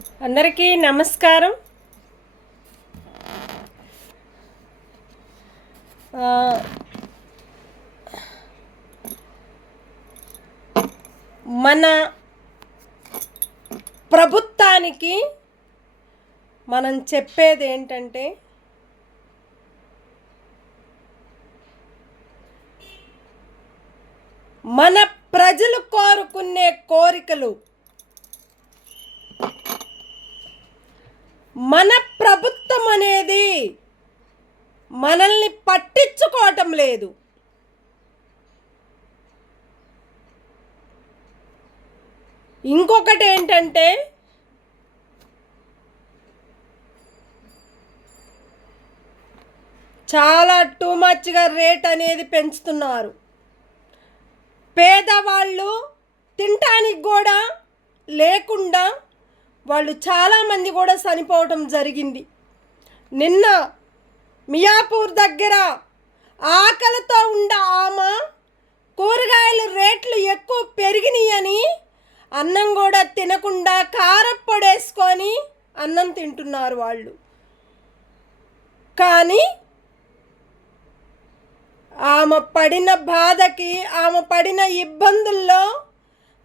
అందరికీ నమస్కారం. మన ప్రభుత్వానికి మనం చెప్పేది ఏంటంటే, మన ప్రజలు కోరుకునే కోరికలు మన ప్రభుత్వం అనేది మనల్ని పట్టించుకోవటం లేదు. ఇంకొకటి ఏంటంటే, చాలా టూ మచ్గా రేట్ అనేది పెంచుతున్నారు. పేదవాళ్ళు తినటానికి కూడా లేకుండా వాళ్ళు చాలామంది కూడా చనిపోవటం జరిగింది. నిన్న మియాపూర్ దగ్గర ఆకలితో ఉండ ఆమె కూరగాయల రేట్లు ఎక్కువ పెరిగినాయని అన్నం కూడా తినకుండా కారప్పొడి వేసుకొని అన్నం తింటున్నారు వాళ్ళు. కానీ ఆమె పడిన బాధకి, ఆమె పడిన ఇబ్బందుల్లో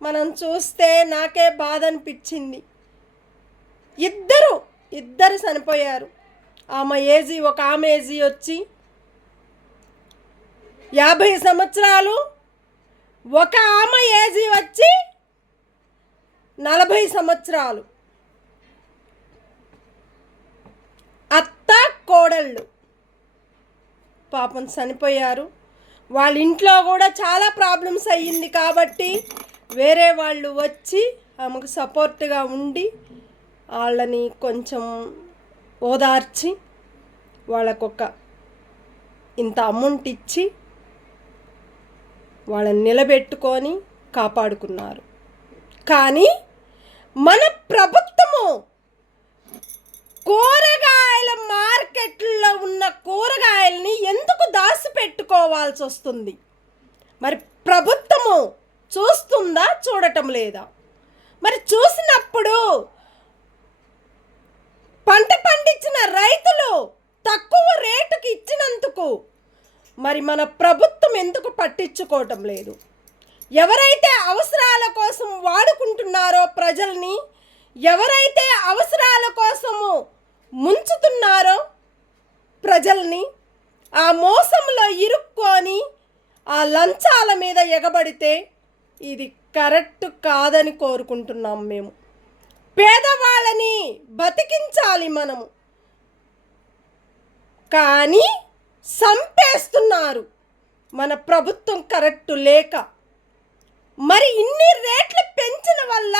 మనం చూస్తే నాకే బాధ అనిపించింది. ఇద్దరు చనిపోయారు. ఒక ఆమె ఏజీ వచ్చి 50 సంవత్సరాలు, ఒక ఆమె ఏజీ వచ్చి 40 సంవత్సరాలు. అత్త కోడళ్ళు పాపం చనిపోయారు. వాళ్ళ ఇంట్లో కూడా చాలా ప్రాబ్లమ్స్ అయ్యింది కాబట్టి వేరే వాళ్ళు వచ్చి ఆమెకు సపోర్ట్గా ఉండి వాళ్ళని కొంచెం ఓదార్చి వాళ్ళకొక ఇంత అమౌంట్ ఇచ్చి వాళ్ళని నిలబెట్టుకొని కాపాడుకున్నారు. కానీ మన ప్రభుత్వము కూరగాయల మార్కెట్లో ఉన్న కూరగాయలని ఎందుకు దాచిపెట్టుకోవాల్సి వస్తుంది? మరి ప్రభుత్వము చూస్తుందా, చూడటం లేదా? మరి చూసినప్పుడు పంట పండించిన రైతులు తక్కువ రేటుకి ఇచ్చినందుకు మరి మన ప్రభుత్వం ఎందుకు పట్టించుకోవటం లేదు? ఎవరైతే అవసరాల కోసం వాడుకుంటున్నారో ప్రజల్ని, ఎవరైతే అవసరాల కోసము ముంచుతున్నారో ప్రజల్ని, ఆ మోసంలో ఇరుక్కొని ఆ లంచాల మీద ఎగబడితే ఇది కరెక్ట్ కాదని కోరుకుంటున్నాం మేము. పేదవాళ్ళని బతికించాలి మనము, కానీ సంపేస్తున్నారు మన ప్రభుత్వం కరెక్ట్ లేక. మరి ఇన్ని రేట్లు పెంచిన వల్ల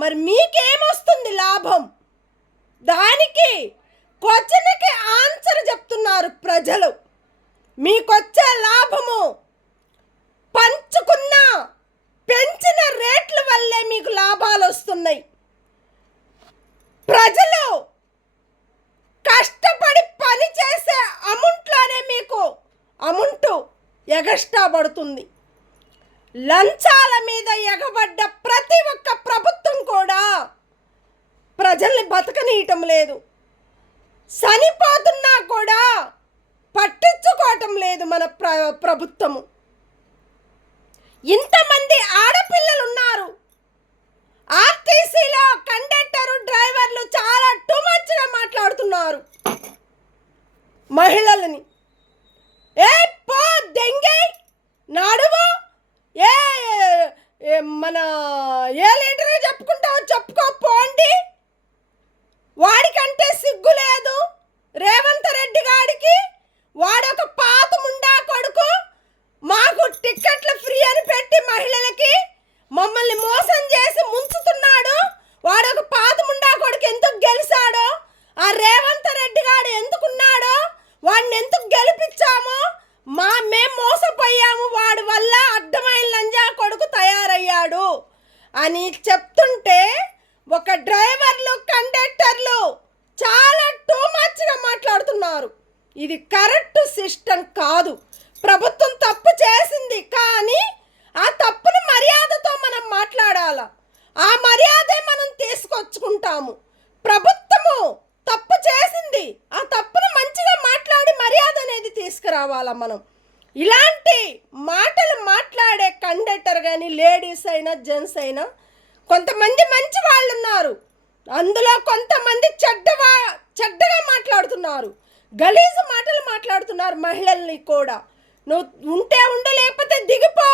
మరి మీకేమొస్తుంది లాభం? దానికి క్వశ్చన్కి ఆన్సర్ చెప్తున్నారు ప్రజలు. మీకొచ్చే లాభము పంచుకున్న పెంచిన రేట్ల వల్లే మీకు లాభాలు వస్తున్నాయి. ప్రజలు కష్టపడి పని చేసే అమౌంట్లోనే మీకు అమౌంట్ ఎగస్ట్రా పడుతుంది. లంచాల మీద ఎగబడ్డ ప్రతి ఒక్క ప్రభుత్వం కూడా ప్రజల్ని బతకనీయటం లేదు. చనిపోతున్నా కూడా పట్టించుకోవటం లేదు మన ప్రభుత్వము. ఇంతమంది ఆడపిల్లలు ఉన్నారు. ఆర్టీసీలో కండక్టరు, డ్రైవర్లు చాలా టూ మచ్గా మాట్లాడుతున్నారు మహిళలని. పో దెంగే నడువు, మన ఏ లీడర్ చెప్పుకుంటావో చెప్పుకోపోండి. వాడికంటే సిగ్గు లేదు రేవంత్ రెడ్డి గాడికి. వాడొక పాత ముండా కొడుకు. మాకు టిక్కెట్లు ఫ్రీ అని పెట్టి మహిళలకి మమ్మల్ని మోసం చేసి ముంచుతున్నాడు. వాడొక పాత ముండా కొడుకు ఎందుకు గెలిచాడో, ఆ రేవంత్ రెడ్డి గాడు ఎందుకున్నాడో, వాడిని ఎందుకు గెలిపించామో, మేం మోసపోయాము, వాడి వల్ల అడ్డమైన లంజా కొడుకు తయారయ్యాడు అని చెప్తుంటే ఒక డ్రైవర్లు, కండక్టర్లు చాలా టూ మచ్గా మాట్లాడుతున్నారు. ఇది కరెక్ట్ సిస్టమ్ కాదు. ప్రభుత్వం తప్పు చేసింది, కానీ ఆ తప్పుని మర్యాదతో మనం మాట్లాడాల. ఆ మర్యాదే మనం తీసుకొచ్చుకుంటాం. అంటాము. ప్రభుత్వము తప్పు చేసింది, ఆ తప్పును మంచిగా మాట్లాడి మర్యాద అనేది తీసుకురావాలా మనం. ఇలాంటి మాటలు మాట్లాడే కండక్టర్ కానీ లేడీస్ అయినా జెంట్స్ అయినా కొంతమంది మంచి వాళ్ళు ఉన్నారు, అందులో కొంతమంది చెడ్డగా మాట్లాడుతున్నారు, గలీజు మాటలు మాట్లాడుతున్నారు. మహిళల్ని కూడా నువ్వు ఉంటే ఉండు లేకపోతే దిగిపో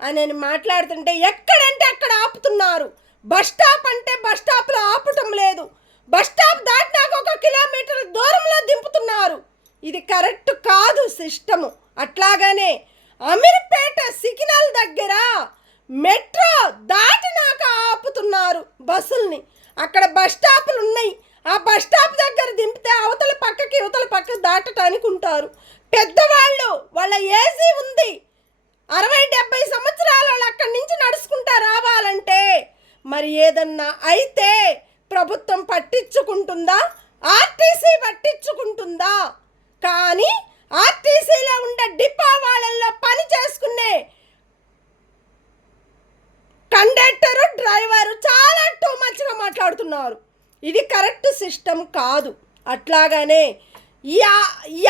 అని మాట్లాడుతుంటే ఎక్కడంటే అక్కడ ఆపుతున్నారు. బస్ స్టాప్ అంటే బస్ స్టాప్లో ఆపటం లేదు, బస్ స్టాప్ దాటినాక 1 కిలోమీటర్ దూరంలో దింపుతున్నారు. ఇది కరెక్ట్ కాదు సిస్టము. అట్లాగనే అమీర్పేట సిగ్నల్ దగ్గర మెట్రో దాటినాక ఆపుతున్నారు బస్సుల్ని. అక్కడ బస్ స్టాపులు ఉన్నాయి, ఆ బస్ స్టాప్ దగ్గర దింపితే అవతల పక్కకి దాటటానికి ఉంటారు. పెద్దవాళ్ళు, వాళ్ళ ఏజీ ఉంది, 60-70 సంవత్సరాల వాళ్ళు అక్కడి నుంచి నడుచుకుంటా రావాలంటే మరి ఏదన్నా అయితే ప్రభుత్వం పట్టించుకుంటుందా? ఆర్టీసీ పట్టించుకుంటుందా? కానీ ఆర్టీసీలో ఉండే డిపో వాళ్ళల్లో పని చేసుకునే కండక్టరు డ్రైవరు చాలా టూ మచ్గా మాట్లాడుతున్నారు. ఇది కరెక్ట్ సిస్టమ్ కాదు. అట్లాగనే ఈ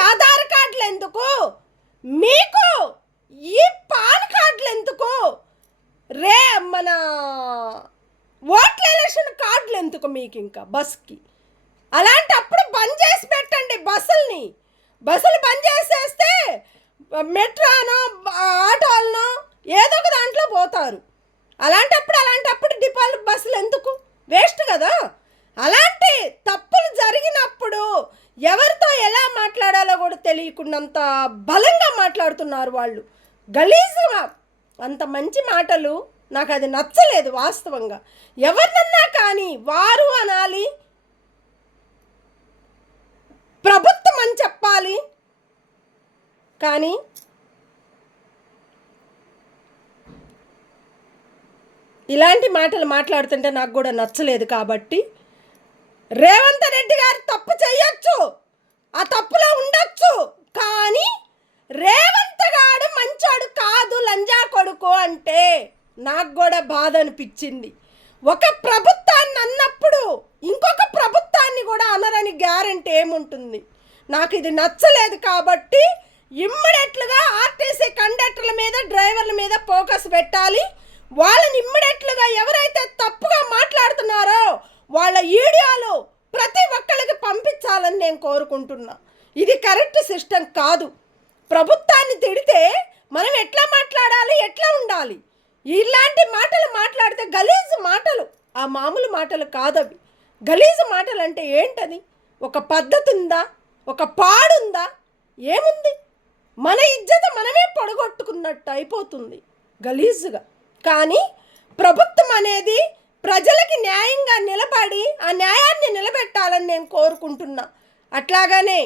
ఆధార్ కార్డులు ఎందుకు మీకు, ఈ పాన్ కార్డులు ఎందుకు, మన ఓట్ల ఎలక్షన్ కార్డులు ఎందుకు మీకు ఇంకా బస్కి? అలాంటప్పుడు బంద్ చేసి పెట్టండి బస్సులు బంద్ చేసేస్తే మెట్రోనో ఆటోలనో ఏదో ఒక దాంట్లో పోతారు. అలాంటప్పుడు డిపోలు బస్సులు ఎందుకు? వేస్ట్ కదా. అలాంటి తప్పులు జరిగినప్పుడు ఎవరితో ఎలా మాట్లాడాలో కూడా తెలియకున్నంత బలంగా మాట్లాడుతున్నారు వాళ్ళు, గలీజుగా. అంత మంచి మాటలు నాకు అది నచ్చలేదు వాస్తవంగా. ఎవరినన్నా కానీ వారు అనాలి, ప్రభుత్వం అని చెప్పాలి. కానీ ఇలాంటి మాటలు మాట్లాడుతుంటే నాకు కూడా నచ్చలేదు. కాబట్టి రేవంత్ రెడ్డి గారు తప్పు చేయొచ్చు, ఆ తప్పులో ఉండొచ్చు, కానీ రేవంత్ గారు మంచోడు కాదు, లంజా కొడుకు అంటే నాకు కూడా బాధ అనిపించింది. ఒక ప్రభుత్వాన్ని అన్నప్పుడు ఇంకొక ప్రభుత్వాన్ని కూడా అనరని గ్యారెంటీ ఏముంటుంది? నాకు ఇది నచ్చలేదు. కాబట్టి ఇమ్మీడియట్లుగా ఆర్టీసీ కండక్టర్ల మీద డ్రైవర్ల మీద ఫోకస్ పెట్టాలి. వాళ్ళని ఇమ్మీడియట్లుగా ఎవరైతే తప్పుగా మాట్లాడుతున్నారో వాళ్ళ వీడియోలు ప్రతి ఒక్కరికి పంపించాలని నేను కోరుకుంటున్నా. ఇది కరెక్ట్ సిస్టమ్ కాదు. ప్రభుత్వాన్ని తిడితే మనం ఎట్లా మాట్లాడాలి, ఎట్లా ఉండాలి? ఇలాంటి మాటలు మాట్లాడితే గలీజు మాటలు, ఆ మామూలు మాటలు కాదవి. గలీజు మాటలు అంటే ఏంటది? ఒక పద్ధతి ఉందా? ఒక పాడుందా? ఏముంది? మన ఇజ్జత మనమే పొడగొట్టుకున్నట్టు అయిపోతుంది గలీజుగా. కానీ ప్రభుత్వం అనేది ప్రజలకి న్యాయంగా నిలబడి ఆ న్యాయాన్ని నిలబెట్టాలని నేను కోరుకుంటున్నా. అట్లాగనే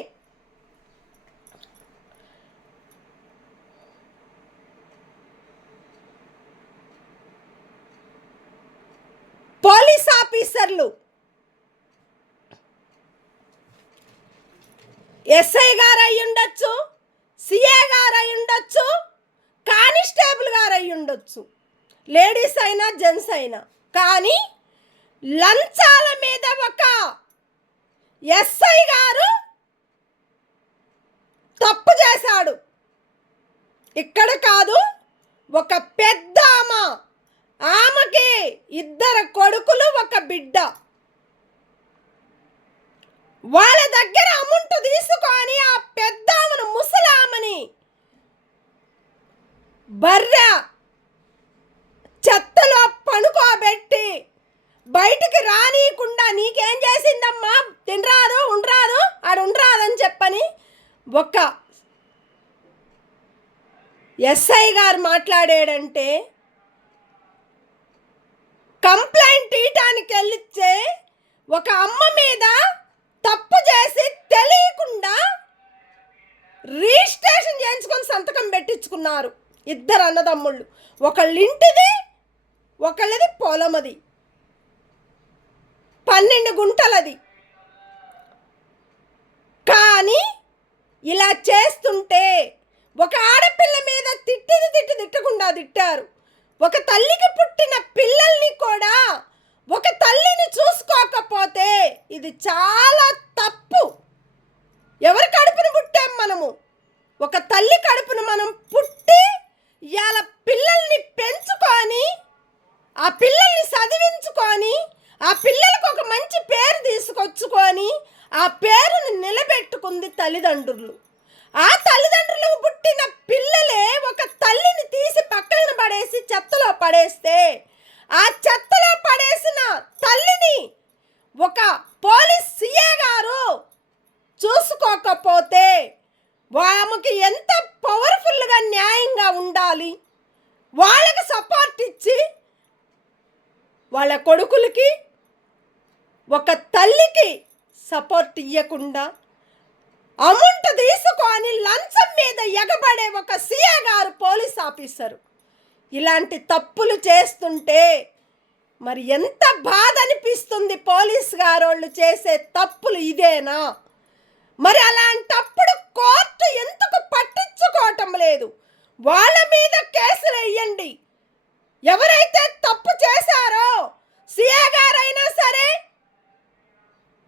పోలీస్ ఆఫీసర్లు, ఎస్ఐ గారు అయి ఉండొచ్చు, సిఏ గారు అయి ఉండొచ్చు, కానిస్టేబుల్ గారు అయి ఉండొచ్చు, లేడీస్ అయినా జెంట్స్ అయినా. కానీ లంచాల మీద ఒక ఎస్ఐ గారు తప్పు చేశాడు. ఇక్కడ కాదు, ఒక పెద్ద ఆమెకి 2 కొడుకులు, 1 బిడ్డ. వాళ్ళ దగ్గర అమౌంట్ తీసుకొని ఆ పెద్ద ముసలామని బర్రె చెత్తలో పనుకోబెట్టి బయటికి రానీయకుండా నీకేం చేసిందమ్మా, తినరాదు, ఉండరాదు, ఆడ ఉండరాదని చెప్పని ఒక ఎస్ఐ గారు మాట్లాడాడంటే కంప్లైంట్ ఇయటానికి వెళ్ళితే ఒక అమ్మ మీద తప్పు చేసి తెలియకుండా రిజిస్ట్రేషన్ చేయించుకొని సంతకం పెట్టించుకున్నారు 2 అన్నదమ్ముళ్ళు. ఒకళ్ళింటిది, ఒకళ్ళది పొలమది, 12 గుంటలది. కానీ ఇలా చేస్తుంటే ఒక ఆడపిల్ల మీద తిట్టకుండా తిట్టారు. ఒక తల్లికి పుట్టిన పిల్లల్ని కూడా ఒక తల్లిని చూసుకోక అనేటువంటిది చాలా తప్పు. ఎవరి కడుపును పుట్టాం మనము? ఒక తల్లి కడుపును మనం పుట్టి ఇవాళ పిల్లల్ని పెంచుకొని, ఆ పిల్లల్ని చదివించుకొని, ఆ పిల్లలకు ఒక మంచి పేరు తీసుకొచ్చుకొని, ఆ పేరును నిలబెట్టుకుంది తల్లిదండ్రులు. ఆ తల్లిదండ్రులకు పుట్టిన పిల్లలే ఒక తల్లిని తీసి పక్కన పడేసి చెత్తలో పడేస్తే, ఆ చెత్తలో పడేసిన తల్లిని ఒక పోలీస్ సిఏ గారు చూసుకోకపోతే ఆమెకి ఎంత పవర్ఫుల్గా న్యాయంగా ఉండాలి. వాళ్ళకి సపోర్ట్ ఇచ్చి వాళ్ళ కొడుకులకి, ఒక తల్లికి సపోర్ట్ ఇవ్వకుండా అమౌంట్ తీసుకొని లంచం మీద ఎగబడే ఒక సిఏ గారు పోలీస్ ఆఫీసరు ఇలాంటి తప్పులు చేస్తుంటే మరి ఎంత బాధ అనిపిస్తుంది. పోలీస్ గారు వాళ్ళు చేసే తప్పులు ఇదేనా? మరి అలాంటప్పుడు కోర్టు ఎందుకు పట్టించుకోవటం లేదు? వాళ్ళ మీద కేసులు వేయండి. ఎవరైతే తప్పు చేశారో, సిఏ గారైనా సరే,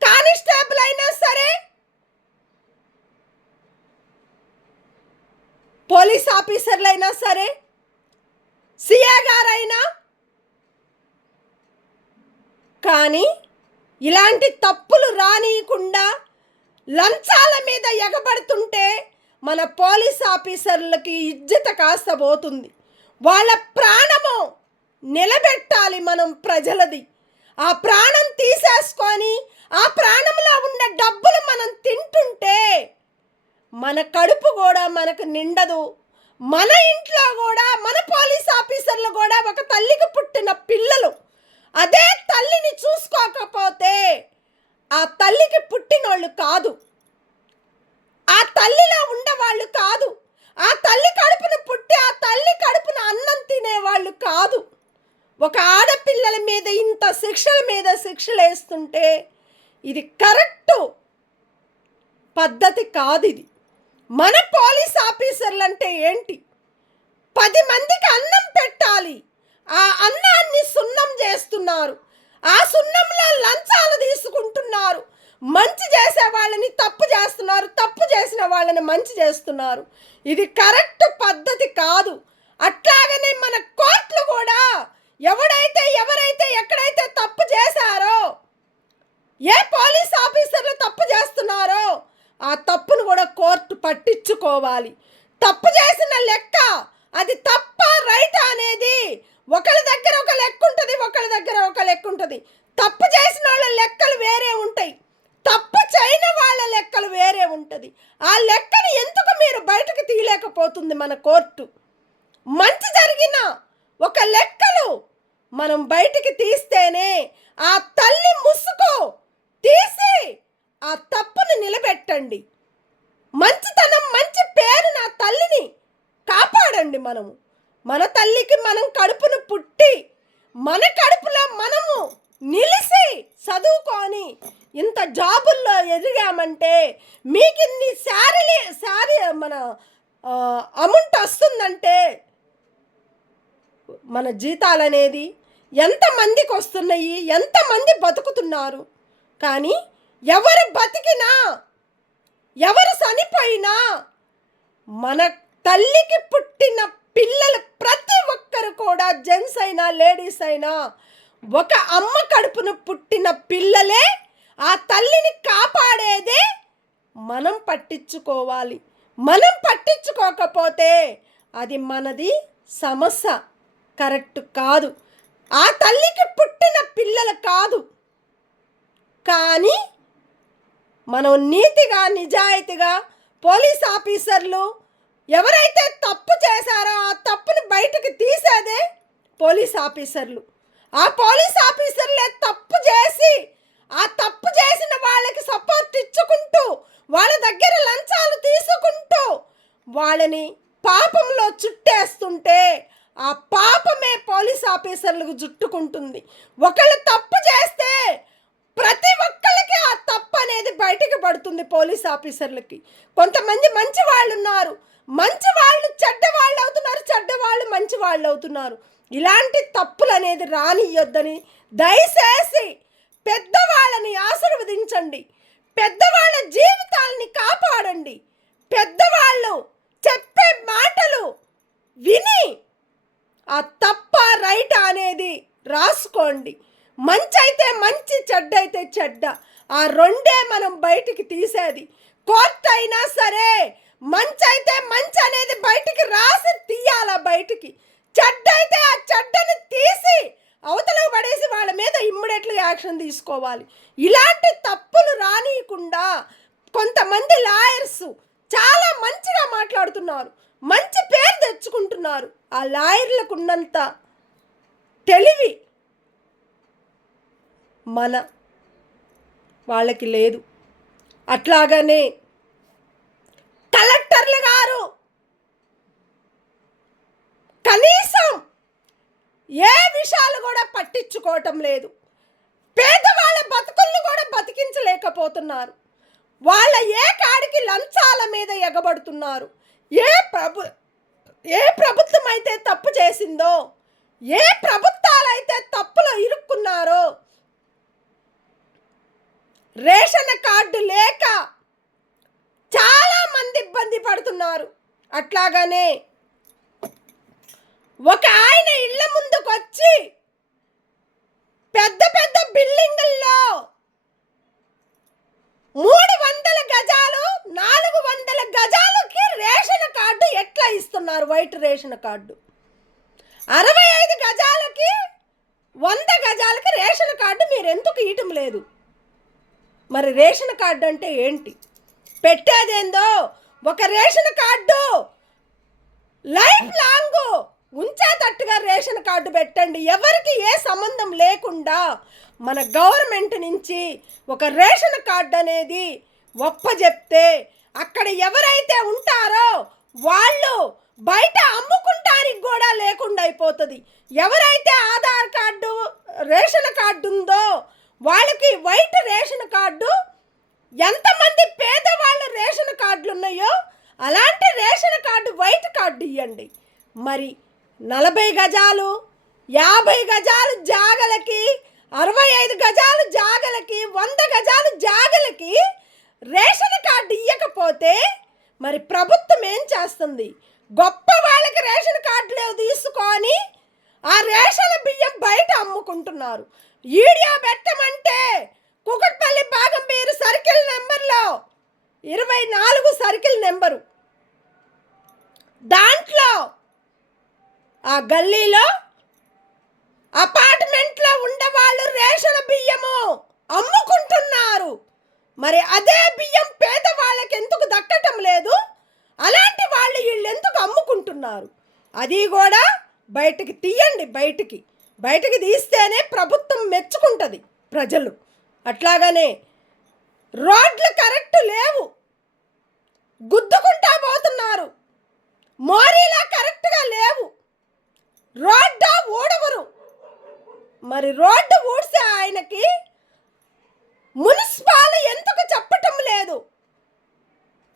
కానిస్టేబుల్ అయినా సరే, పోలీస్ ఆఫీసర్లైనా సరే, సిఏ గారైనా, కానీ ఇలాంటి తప్పులు రానియకుండా లంచాల మీద ఎగబడుతుంటే మన పోలీస్ ఆఫీసర్లకి ఇజ్జత కాస్త పోతుంది. వాళ్ళ ప్రాణము నిలబెట్టాలి మనం ప్రజలది. ఆ ప్రాణం తీసేసుకొని ఆ ప్రాణంలో ఉన్న డబ్బులు మనం తింటుంటే మన కడుపు కూడా మనకు నిండదు. మన ఇంట్లో కూడా మన పోలీస్ ఆఫీసర్లు కూడా ఒక తల్లికి పుట్టిన పిల్లలు అదే తల్లిని చూసుకోకపోతే ఆ తల్లికి పుట్టినోళ్ళు కాదు, ఆ తల్లిలో ఉండేవాళ్ళు కాదు, ఆ తల్లి కడుపును పుట్టి ఆ తల్లి కడుపును అన్నం తినేవాళ్ళు కాదు. ఒక ఆడపిల్లల మీద ఇంత శిక్షల మీద శిక్షలు వేస్తుంటే ఇది కరెక్టు పద్ధతి కాదు. ఇది మన పోలీస్ ఆఫీసర్లు అంటే ఏంటి? 10 మందికి అన్నం పెట్టాలి. ఆ అన్నాన్ని సున్నం చేస్తున్నారు. ఆ సున్నంలో లంచాలు తీసుకుంటున్నారు. మంచి చేసే వాళ్ళని తప్పు చేస్తున్నారు, తప్పు చేసిన వాళ్ళని మంచి చేస్తున్నారు. ఇది కరెక్ట్ పద్ధతి కాదు. అట్లాగనే మన కోర్టులు కూడా ఎవరైతే ఎక్కడైతే తప్పు చేశారో, ఏ పోలీస్ ఆఫీసర్లు తప్పు చేస్తున్నారో ఆ తప్పును కూడా కోర్టు పట్టించుకోవాలి. తప్పు చేసిన లెక్క అది తప్ప రైట్ అనేది ఒకళ్ళ దగ్గర ఒక లెక్క ఉంటుంది, ఒకళ్ళ దగ్గర ఒక లెక్క ఉంటుంది. తప్పు చేసిన వాళ్ళ లెక్కలు వేరే ఉంటాయి, తప్పు చేయని వాళ్ళ లెక్కలు వేరే ఉంటుంది. ఆ లెక్కని ఎందుకు మీరు బయటకు తీయలేకపోతుంది మన కోర్టు? మంచి జరిగిన ఒక లెక్కలు మనం బయటికి తీస్తేనే ఆ తల్లి ముసుగు తీసి ఆ తప్పును నిలబెట్టండి. మంచితనం, మంచి పేరు నా తల్లిని కాపాడండి. మన తల్లికి మనం కడుపును పుట్టి మన కడుపులో మనము నిలిసి చదువుకొని ఇంత జాబుల్లో ఎదిగామంటే మీకు ఇన్ని శారీ మన అమౌంట్ వస్తుందంటే మన జీతాలు అనేది ఎంతమందికి వస్తున్నాయి, ఎంతమంది బతుకుతున్నారు. కానీ ఎవరు బతికినా ఎవరు చనిపోయినా మన తల్లికి పుట్టిన పిల్లలు ప్రతి ఒక్కరు కూడా, జెంట్స్ అయినా లేడీస్ అయినా, ఒక అమ్మ కడుపును పుట్టిన పిల్లలే. ఆ తల్లిని కాపాడేదే మనం పట్టించుకోవాలి. మనం పట్టించుకోకపోతే అది మనది సమస్య, కరెక్ట్ కాదు. ఆ తల్లికి పుట్టిన పిల్లలు కాదు. కానీ మనం నీతిగా, నిజాయితీగా పోలీస్ ఆఫీసర్లు ఎవరైతే తప్పు చేశారో ఆ తప్పుని బయటకు తీసేదే పోలీస్ ఆఫీసర్లు. ఆ పోలీస్ ఆఫీసర్లే తప్పు చేసి ఆ తప్పు చేసిన వాళ్ళకి సపోర్ట్ ఇచ్చుకుంటూ, వాళ్ళ దగ్గర లంచాలు తీసుకుంటూ వాళ్ళని పాపంలో చుట్టేస్తుంటే ఆ పాపమే పోలీస్ ఆఫీసర్లకు జుట్టుకుంటుంది. ఒకళ్ళు తప్పు చేస్తే ప్రతి ఒక్కళ్ళకి ఆ తప్పు అనేది బయటికి పడుతుంది పోలీస్ ఆఫీసర్లకి. కొంతమంది మంచి వాళ్ళు ఉన్నారు, మంచి వాళ్ళు చెడ్డవాళ్ళు అవుతున్నారు, చెడ్డవాళ్ళు మంచి వాళ్ళు అవుతున్నారు. ఇలాంటి తప్పులు అనేది రానియొద్దని దయచేసి పెద్దవాళ్ళని ఆశీర్వదించండి. ఆలోచించండి. పెద్దవాళ్ళ జీవితాలని కాపాడండి. పెద్దవాళ్ళు చెప్పే మాటలు విని ఆ తప్ప రైట్ అనేది రాసుకోండి. మంచి అయితే మంచి, చెడ్డ అయితే చెడ్డ, ఆ రెండే మనం బయటికి తీసేది. కోర్టు అయినా సరే మంచి అయితే మంచి అనేది బయటికి రాసి తీయాల. బయటికి చెడ్డ అయితే ఆ చెడ్డని తీసి అవతలకు పడేసి వాళ్ళ మీద ఇమ్మీడియట్గా యాక్షన్ తీసుకోవాలి. ఇలాంటి తప్పులు రానియకుండా కొంతమంది లాయర్స్ చాలా మంచిగా మాట్లాడుతున్నారు, మంచి పేరు తెచ్చుకుంటున్నారు. ఆ లాయర్లకు ఉన్నంత తెలివి మన వాళ్ళకి లేదు. అట్లాగనే కలెక్టర్లు గారు కనీసం ఏ విషయాలు కూడా పట్టించుకోవటం లేదు. పేదవాళ్ళ బతుకులను కూడా బతికించలేకపోతున్నారు. వాళ్ళ ఏ కాడికి లంచాల మీద ఎగబడుతున్నారు. ఏ ప్రభుత్వం అయితే తప్పు చేసిందో, ఏ ప్రభుత్వాలు అయితే తప్పులో ఇరుక్కున్నారో, రేషన్ కార్డు లేక చాలా మంది ఇబ్బంది పడుతున్నారు. అట్లాగనే ఒక ఆయన ఇళ్ళ ముందుకు వచ్చి పెద్ద పెద్ద బిల్డింగుల్లో 300 గజాలు 400 గజాలకి రేషన్ కార్డు ఎట్లా ఇస్తున్నారు? వైట్ రేషన్ కార్డు 65 గజాలకి 100 గజాలకి రేషన్ కార్డు మీరు ఎందుకు ఇయటం లేదు? మరి రేషన్ కార్డు అంటే ఏంటి? పెట్టేదేందో ఒక రేషన్ కార్డు లైఫ్ లాంగ్ ఉంచేటట్టుగా రేషన్ కార్డు పెట్టండి. ఎవరికి ఏ సంబంధం లేకుండా మన గవర్నమెంట్ నుంచి ఒక రేషన్ కార్డు అనేది ఒప్పజెప్తే అక్కడ ఎవరైతే ఉంటారో వాళ్ళు బయట అమ్ముకుంటానికి కూడా లేకుండా అయిపోతుంది. ఎవరైతే ఆధార్ కార్డు రేషన్ కార్డు ఉందో వాళ్ళకి వైట్ రేషన్ కార్డు, ఎంతమంది పేదవాళ్ళ రేషన్ కార్డులు ఉన్నాయో అలాంటి రేషన్ కార్డు వైట్ కార్డు ఇవ్వండి. మరి 40 గజాలు 50 గజాలు జాగలకి 65 గజాలు జాగలకి 100 గజాలు జాగలకి రేషన్ కార్డు ఇవ్వకపోతే మరి ప్రభుత్వం ఏం చేస్తుంది? గొప్ప వాళ్ళకి రేషన్ కార్డులు తీసుకొని ఆ రేషన్ బియ్యం బయట అమ్ముకుంటున్నారు. ఈడియో పెట్టమంటే కుకట్పల్లి బాగంపేరు సర్కిల్ నెంబర్లో 24 సర్కిల్ నెంబరు, దాంట్లో ఆ గల్లీలో అపార్ట్మెంట్లో ఉండేవాళ్ళు రేషన్ బియ్యము అమ్ముకుంటున్నారు. మరి అదే బియ్యం పేదవాళ్ళకి ఎందుకు దక్కటం లేదు? అలాంటి వాళ్ళు వీళ్ళు ఎందుకు అమ్ముకుంటున్నారు? అది కూడా బయటికి తీయండి. బయటికి తీస్తేనే ప్రభుత్వం మెచ్చుకుంటుంది, ప్రజలు. అట్లాగనే రోడ్లు కరెక్ట్ లేవు, గుద్దుకుంటా పోతున్నారు. మోరీలా కరెక్ట్గా లేవు, రోడ్డు ఊడవరు. మరి రోడ్డు ఊడ్సే ఆయనకి మున్సిపాల్ ఎందుకు చెప్పటం లేదు?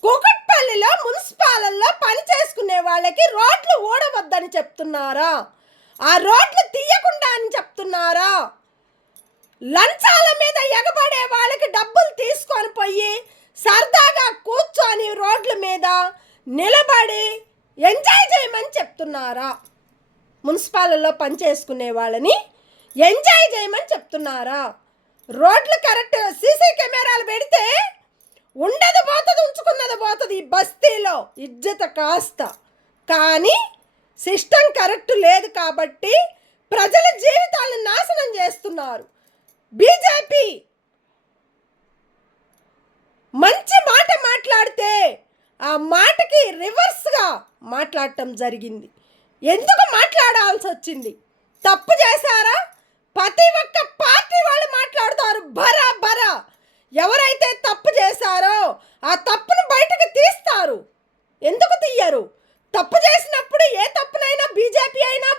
కూకట్పల్లిలో మున్సిపాలలో పని చేసుకునే వాళ్ళకి రోడ్లు ఊడవద్దని చెప్తున్నారా? ఆ రోడ్లు తీయకుండా అని చెప్తున్నారా? లంచాల మీద ఎగబడే వాళ్ళకి డబ్బులు తీసుకొని పోయి సరదాగా కూర్చొని రోడ్ల మీద నిలబడి ఎంజాయ్ చేయమని చెప్తున్నారా? మున్సిపాలలో పని చేసుకునే వాళ్ళని ఎంజాయ్ చేయమని చెప్తున్నారా? రోడ్లు కరెక్ట్ సీసీ కెమెరాలు పెడితే ఉండదు పోతుంది, ఉంచుకున్నది పోతుంది. ఈ బస్తీలో ఇజ్జత కాస్త. కానీ సిస్టమ్ కరెక్ట్ లేదు కాబట్టి ప్రజల జీవితాలను నాశనం చేస్తున్నారు. బీజేపీ మంచి మాట మాట్లాడితే ఆ మాటకి రివర్స్గా మాట్లాడటం జరిగింది. ఎందుకు మాట్లాడాల్సి వచ్చింది? తప్పు చేశారా? ప్రతి ఒక్క పార్టీ వాళ్ళు మాట్లాడుతారు బరా. ఎవరైతే తప్పు చేశారో ఆ తప్పును బయటకు తీస్తారు. ఎందుకు తీయరు? తప్పు చేసినప్పుడు ఏ తప్పునైనా బీజేపీ అయినా,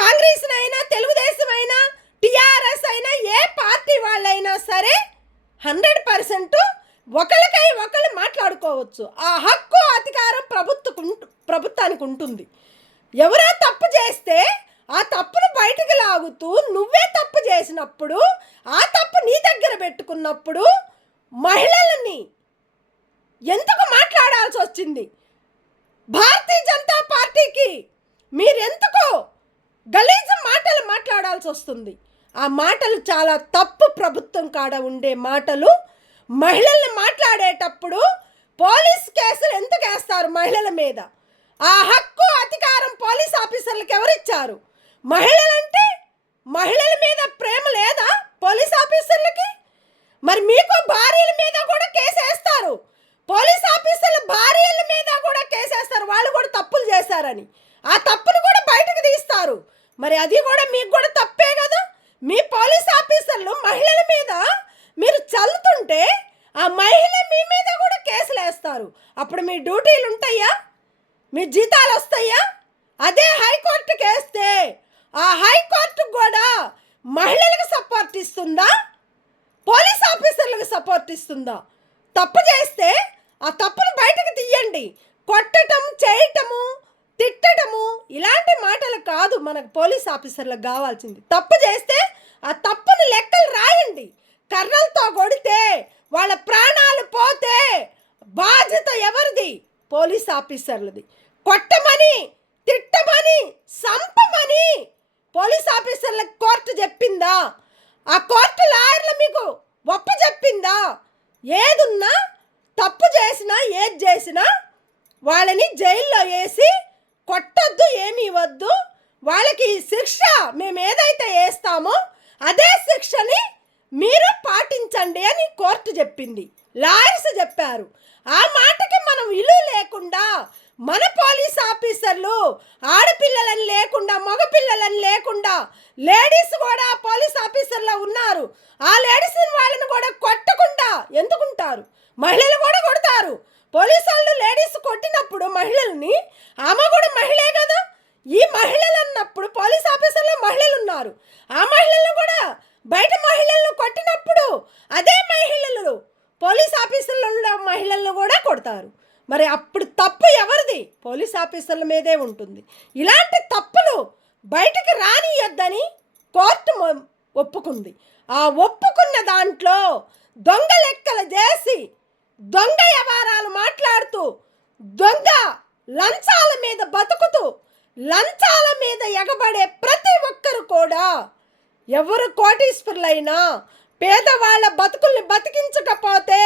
కాంగ్రెస్ అయినా, తెలుగుదేశం అయినా, టీఆర్ఎస్ అయినా, ఏ పార్టీ వాళ్ళైనా సరే 100% ఒకరికై ఒకరు మాట్లాడుకోవచ్చు. ఆ హక్కు అధికారం ప్రభుత్వానికి ఉంటుంది. ఎవరో తప్పు చేస్తే ఆ తప్పును బయటకు లాగుతూ నువ్వే తప్పు చేసినప్పుడు ఆ తప్పు నీ దగ్గర పెట్టుకున్నప్పుడు మహిళలని ఎందుకు మాట్లాడాల్సి వచ్చింది? భారతీయ జనతా పార్టీకి మీరెందుకు గలీజు మాటలు మాట్లాడాల్సి వస్తుంది? ఆ మాటలు చాలా తప్పు. ప్రభుత్వం కాడ ఉండే మాటలు. మహిళల్ని మాట్లాడేటప్పుడు పోలీస్ కేసులు ఎందుకు వేస్తారు మహిళల మీద? ఆ హక్కు అధికారం పోలీస్ ఆఫీసర్లకు ఎవరిచ్చారు? మహిళలంటే మహిళల మీద ప్రేమ లేదా పోలీస్ ఆఫీసర్లకి? మరి మీకు భార్యల మీద కూడా కేసు వేస్తారు. పోలీస్ ఆఫీసర్ల భార్యల మీద కూడా కేసేస్తారు, వాళ్ళు కూడా తప్పులు చేశారని. ఆ తప్పులు కూడా బయటకు తీస్తారు. మరి అది కూడా మీకు కూడా తప్పే కదా. మీ పోలీస్ ఆఫీసర్లు మహిళల మీద మీరు చల్లుతుంటే ఆ మహిళ మీ మీద కూడా కేసులు వేస్తారు. అప్పుడు మీ డ్యూటీలు ఉంటాయా? మీ జీతాలు వస్తాయా? అదే హైకోర్టుకి వేస్తే ఆ హైకోర్టు కూడా మహిళలకు సపోర్ట్ ఇస్తుందా, పోలీస్ ఆఫీసర్లకు సపోర్ట్ ఇస్తుందా? తప్పు చేస్తే ఆ తప్పును బయటకు తీయండి. కొట్టటం, చేయటము, తిట్టడము ఇలాంటి మాటలు కాదు మనకు పోలీస్ ఆఫీసర్లకు కావాల్సింది. తప్పు చేస్తే ఆ తప్పును లెక్కలు రాయండి. కర్రలతో కొడితే వాళ్ళ ప్రాణాలు పోతే బాధ్యత ఎవరిది? పోలీస్ ఆఫీసర్లది. కొట్టమని, తిట్టమని, సంపమని పోలీస్ ఆఫీసర్లకు కోర్టు చెప్పిందా? ఆ కోర్టు లాయర్లు మీకు ఒప్పు చెప్పిందా? ఏదున్నా తప్పు చేసినా ఏది చేసినా వాళ్ళని జైల్లో వేసి కొట్టొద్దు, ఏమీ వద్దు, వాళ్ళకి శిక్ష మేము ఏదైతే వేస్తామో అదే శిక్షని మీరు పాటించండి అని కోర్టు చెప్పింది, లాయర్స్ చెప్పారు. ఆ మాటకి మనం విలువ లేకుండా మన పోలీస్ ఆఫీసర్లు ఆడపిల్లలని లేకుండా, మగపిల్లలని లేకుండా లేడీస్ కూడా పోలీస్ ఆఫీసర్లో ఉన్నారు. ఆ లేడీస్ వాళ్ళని కూడా కొట్టకుండా ఎందుకుంటారు? మహిళలు కూడా కొడతారు. పోలీసు వాళ్ళు లేడీస్ కొట్టినప్పుడు మహిళల్ని, ఆమె కూడా మహిళే కదా. ఈ మహిళలు అన్నప్పుడు పోలీస్ ఆఫీసర్లో మహిళలు ఉన్నారు. ఆ మహిళలను కూడా బయట మహిళలను కొట్టినప్పుడు అదే మహిళలు పోలీస్ ఆఫీసర్లలో మహిళలను కూడా కొడతారు. మరి అప్పుడు తప్పు ఎవరిది? పోలీస్ ఆఫీసర్ల మీదే ఉంటుంది. ఇలాంటి తప్పులు బయటకు రానియొద్దని కోర్టు ఒప్పుకుంది. ఆ ఒప్పుకున్న దాంట్లో దొంగ లెక్కలు చేసి, దొంగ వ్యవహారాలు మాట్లాడుతూ, దొంగ లంచాల మీద బతుకుతూ, లంచాల మీద ఎగబడే ప్రతి ఒక్కరు కూడా, ఎవరు కోటీశ్వరులైనా పేదవాళ్ళ బతుకుల్ని బతికించకపోతే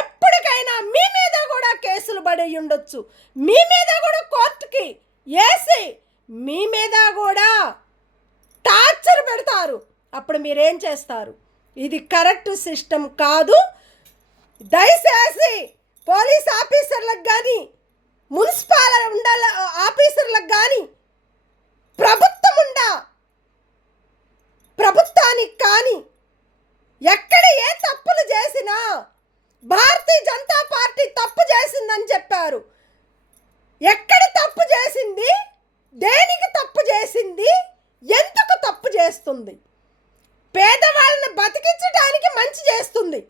ఎప్పటికైనా మీ మీద కూడా కేసులు పడి ఉండొచ్చు. మీ మీద కూడా కోర్టుకి వేసి మీ మీద కూడా టార్చర్ పెడతారు. అప్పుడు మీరేం చేస్తారు? ఇది కరెక్ట్ సిస్టమ్ కాదు. దయచేసి పోలీస్ ఆఫీసర్లకు కానీ, మున్సిపల్ ఉండాల ఆఫీసర్లకు కానీ, ప్రభుత్వానికి కానీ ఎక్కడ ఏ తప్పులు చేసినా భారతీయ జనతా పార్టీ తప్పు చేసిందని చెప్పారు. ఎక్కడ తప్పు చేసింది? దేనికి తప్పు చేసింది? ఎందుకు తప్పు చేస్తుంది? పేదవాళ్ళని బతికించడానికి మంచి చేస్తుంది,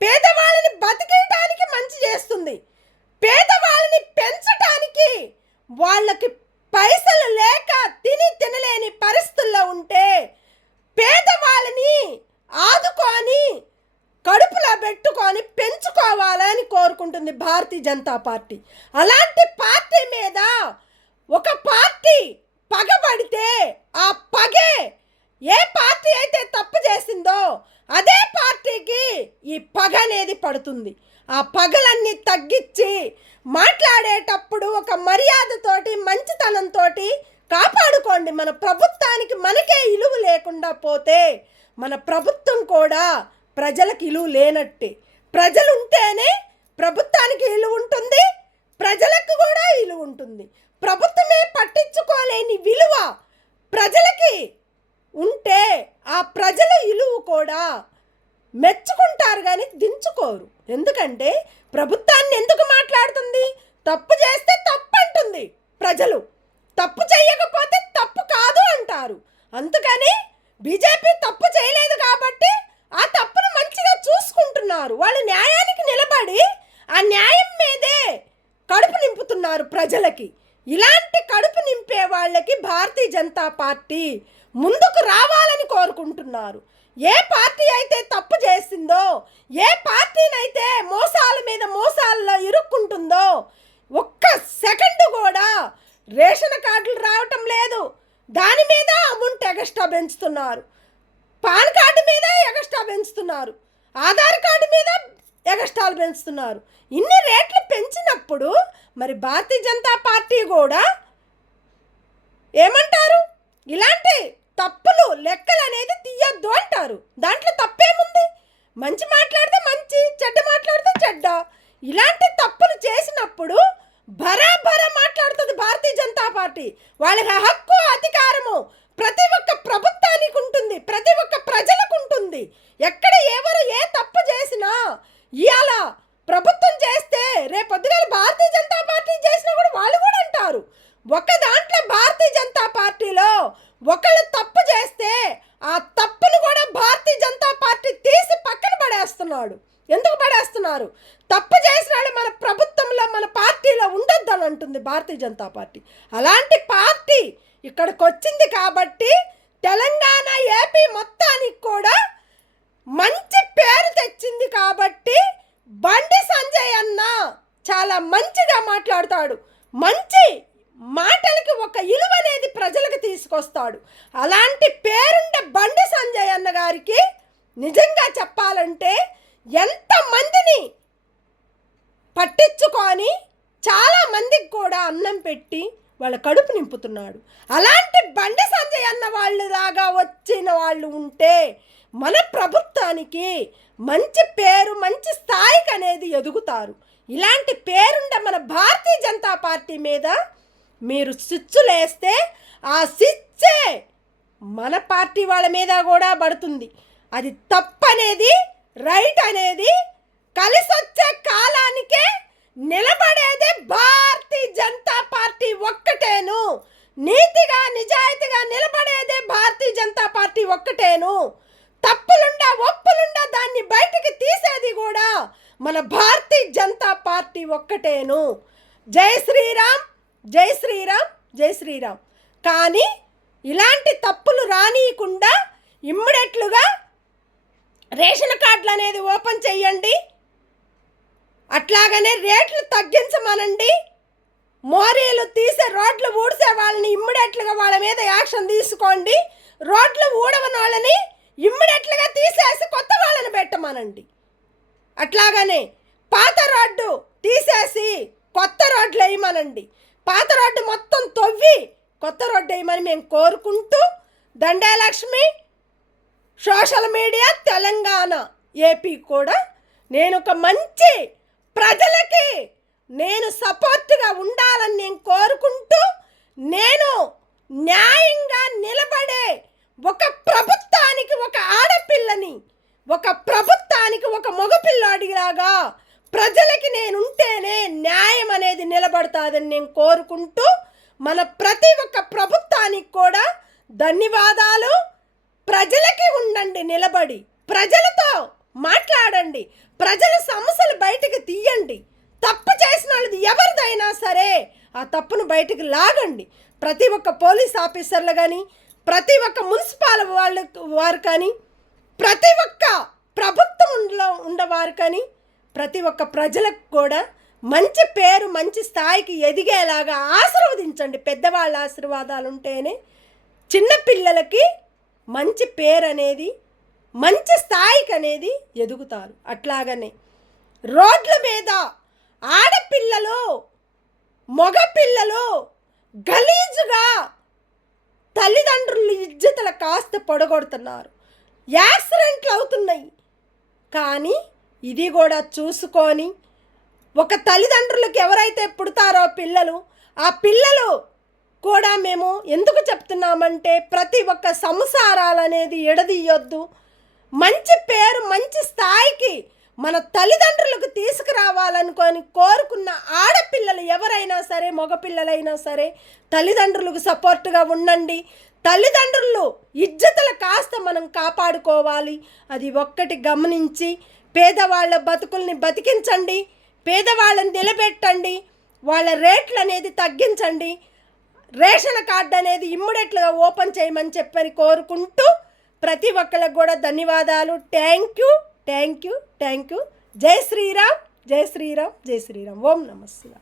పేదవాళ్ళని బతికేయడానికి మంచి చేస్తుంది, పేదవాళ్ళని పెంచడానికి, వాళ్ళకి పైసలు లేక తినలేని పరిస్థితుల్లో ఉంటే పేదవాళ్ళని ఆదుకొని కడుపులో పెట్టుకొని పెంచుకోవాలని కోరుకుంటుంది భారతీయ జనతా పార్టీ. అలాంటి పార్టీ మీద ఒక పార్టీ పగబడితే ఆ పగే ఏ పార్టీ అయితే తప్పు చేసిందో అదే పార్టీకి ఈ పగ అనేది పడుతుంది. ఆ పగలన్నీ తగ్గించి మాట్లాడేటప్పుడు ఒక మర్యాదతోటి, మంచితనంతో కాపాడుకోండి. మన ప్రభుత్వానికి మనకే ఇలువ లేకుండా పోతే మన ప్రభుత్వం కూడా ప్రజలకు ఇలువ లేనట్టే. ప్రజలు ఉంటేనే ప్రభుత్వానికి ఇలువ ఉంటుంది, ప్రజలకు కూడా ఇలువ ఉంటుంది. ప్రభుత్వమే పట్టించుకోలేని విలువ ప్రజలకి ఉంటే ఆ ప్రజల ఇలువ కూడా మెచ్చుకుంటారు కానీ దించుకోరు. ఎందుకంటే ప్రభుత్వాన్ని ఎందుకు మాట్లాడుతుంది? తప్పు చేస్తే తప్పు అంటుంది ప్రజలు, తప్పు చేయకపోతే తప్పు కాదు అంటారు. అందుకని బీజేపీ తప్పు చేయలేదు కాబట్టి ఆ తప్పును మంచిగా చూసుకుంటున్నారు. వాళ్ళు న్యాయానికి నిలబడి ఆ న్యాయం మీదే కడుపు నింపుతున్నారు ప్రజలకి. ఇలాంటి కడుపు నింపే వాళ్ళకి భారతీయ జనతా పార్టీ ముందుకు రావాలని కోరుకుంటున్నారు. ఏ పార్టీ అయితే తప్పు చేసిందో ఏ పార్టీనైతే మోసాల మీద మోసాల్లో ఇరుక్కుంటుందో ఒక్క సెకండ్ కూడా రేషన్ కార్డులు రావటం లేదు, దాని మీద అమౌంట్ ఎగస్ట్రా పెంచుతున్నారు, పాన్ కార్డు మీద ఎగస్ట్రా పెంచుతున్నారు, ఆధార్ కార్డు మీద ఎగస్ట్రాలు పెంచుతున్నారు. ఇన్ని రేట్లు పెంచినప్పుడు మరి భారతీయ జనతా పార్టీ కూడా ఏమంటారు, ఇలాంటి తప్పులు లెక్కలు అనేది తీయొద్దు అంటారు. దాంట్లో తప్పేముంది? మంచి మాట్లాడితే మంచి, చెడ్డ మాట్లాడితే చెడ్డ. ఇలాంటి తప్పులు చేసినప్పుడు బరాబరా మాట్లాడుతుంది భారతీయ జనతా పార్టీ. వాళ్ళకి హక్కు అధికారము ప్రతి ఒక్క ప్రభుత్వానికి ఉంటుంది, ప్రతి ఒక్క ప్రజలకు ఉంటుంది. ఎక్కడ ఎవరు ఏ తప్పు చేసినా ఇవాళ ప్రభుత్వం చేస్తే రేపొద్దుగాల భారతీయ జనతా పార్టీ చేసినా కూడా వాళ్ళు కూడా అంటారు. ఒక దాంట్లో భారతీయ జనతా పార్టీలో ఒకళ్ళు తప్పు చేస్తే ఆ తప్పును కూడా భారతీయ జనతా పార్టీ తీసి పక్కన పడేస్తున్నాడు. ఎందుకు పడేస్తున్నారు? తప్పు చేసిన వాళ్ళు మన ప్రభుత్వంలో మన పార్టీలో ఉండొద్దని అంటుంది భారతీయ జనతా పార్టీ. అలాంటి పార్టీ ఇక్కడికి వచ్చింది కాబట్టి తెలంగాణ ఏపీ మొత్తానికి కూడా మంచి పేరు తెచ్చింది కాబట్టి బండి సంజయ్ అన్న చాలా మంచిగా మాట్లాడతాడు, మంచి మాటలకి ఒక ఇలువ అనేది ప్రజలకు తీసుకొస్తాడు. అలాంటి పేరుండే బండి సంజయ్ అన్న గారికి నిజంగా చెప్పాలంటే ఎంతమందిని పట్టించుకొని చాలా మందికి కూడా అన్నం పెట్టి వాళ్ళ కడుపు నింపుతున్నాడు. అలాంటి బండి సంజయ్ అన్న వాళ్ళలాగా వచ్చిన వాళ్ళు ఉంటే మన ప్రభుత్వానికి మంచి పేరు, మంచి స్థాయికి అనేది ఎదుగుతారు. ఇలాంటి పేరుండే మన భారతీయ జనతా పార్టీ మీద మీరు స్విచ్చులేస్తే ఆ స్విచ్చే మన పార్టీ వాళ్ళ మీద కూడా పడుతుంది. అది తప్పనేది రైట్ అనేది కలిసి వచ్చే కాలానికే నిలబడేదే భారతీయ జనతా పార్టీ ఒక్కటేను. నీతిగా నిజాయితీగా నిలబడేదే భారతీయ జనతా పార్టీ ఒక్కటేను. తప్పులుండా ఒప్పులుండా దాన్ని బయటికి తీసేది కూడా మన భారతీయ జనతా పార్టీ ఒక్కటేను. జై శ్రీరామ్, జై శ్రీరామ్, జై శ్రీరామ్. కానీ ఇలాంటి తప్పులు రానియకుండా ఇమ్మీడియట్లుగా రేషన్ కార్డులు అనేది ఓపెన్ చెయ్యండి, అట్లాగనే రేట్లు తగ్గించమనండి. మోరీలు తీసే రోడ్లు ఊడ్చే వాళ్ళని ఇమ్మీడియట్లుగా వాళ్ళ మీద యాక్షన్ తీసుకోండి. రోడ్లు ఊడవని వాళ్ళని ఇమ్మీడియట్లుగా తీసేసి కొత్త వాళ్ళని పెట్టమనండి. అట్లాగనే పాత రోడ్డు తీసేసి కొత్త రోడ్లు వేయమనండి. పాత రోడ్డు మొత్తం తవ్వి కొత్త రోడ్డు వేయమని మేము కోరుకుంటూ, దండేలక్ష్మి సోషల్ మీడియా తెలంగాణ ఏపీ కూడా నేను ఒక మంచి ప్రజలకి నేను సపోర్ట్గా ఉండాలని నేను కోరుకుంటూ, నేను న్యాయంగా నిలబడే ఒక ప్రభుత్వానికి ఒక ఆడపిల్లని, ఒక ప్రభుత్వానికి ఒక మగపిల్లాడిలాగా ప్రజలకి నేనుంటేనే న్యాయం అనేది నిలబడతాదని నేను కోరుకుంటూ, మన ప్రతి ఒక్క ప్రభుత్వానికి కూడా ధన్యవాదాలు. ప్రజలకి ఉండండి, నిలబడి ప్రజలతో మాట్లాడండి, ప్రజల సమస్యలు బయటకు తీయండి. తప్పు చేసిన వాళ్ళది ఎవరిదైనా సరే ఆ తప్పును బయటకు లాగండి. ప్రతి ఒక్క పోలీస్ ఆఫీసర్లు కానీ, ప్రతి ఒక్క మున్సిపల్ వారు కానీ, ప్రతి ఒక్క ప్రభుత్వంలో ఉండవారు కానీ, ప్రతి ఒక్క ప్రజలకు కూడా మంచి పేరు, మంచి స్థాయికి ఎదిగేలాగా ఆశీర్వదించండి. పెద్దవాళ్ళ ఆశీర్వాదాలు ఉంటేనే చిన్నపిల్లలకి మంచి పేరు అనేది, మంచి స్థాయికి అనేది ఎదుగుతారు. అట్లాగనే రోడ్ల మీద ఆడపిల్లలు, మగపిల్లలు గలీజుగా తల్లిదండ్రులు ఇజ్జతులు కాస్త పొడగొడుతున్నారు, యాక్సిడెంట్లు అవుతున్నాయి. కానీ ఇది కూడా చూసుకొని ఒక తల్లిదండ్రులకు ఎవరైతే పుడతారో పిల్లలు, ఆ పిల్లలు కూడా మేము ఎందుకు చెప్తున్నామంటే ప్రతి ఒక్క సంసారాలు అనేది ఎడదీయొద్దు. మంచి పేరు, మంచి స్థాయికి మన తల్లిదండ్రులకు తీసుకురావాలనుకొని కోరుకున్న ఆడపిల్లలు ఎవరైనా సరే, మగపిల్లలైనా సరే తల్లిదండ్రులకు సపోర్టుగా ఉండండి. తల్లిదండ్రులు ఇజ్జతులు కాస్త మనం కాపాడుకోవాలి. అది ఒక్కటి గమనించి పేదవాళ్ళ బతుకుల్ని బతికించండి, పేదవాళ్ళని నిలబెట్టండి, వాళ్ళ రేట్లు అనేది తగ్గించండి. రేషన్ కార్డు అనేది ఇమ్మీడియట్గా ఓపెన్ చేయమని చెప్పని కోరుకుంటూ ప్రతి ఒక్కరికి కూడా ధన్యవాదాలు. Thank you. Thank you. జై శ్రీరామ్, జై శ్రీరామ్, జై శ్రీరామ్. ఓం నమః శివాయ.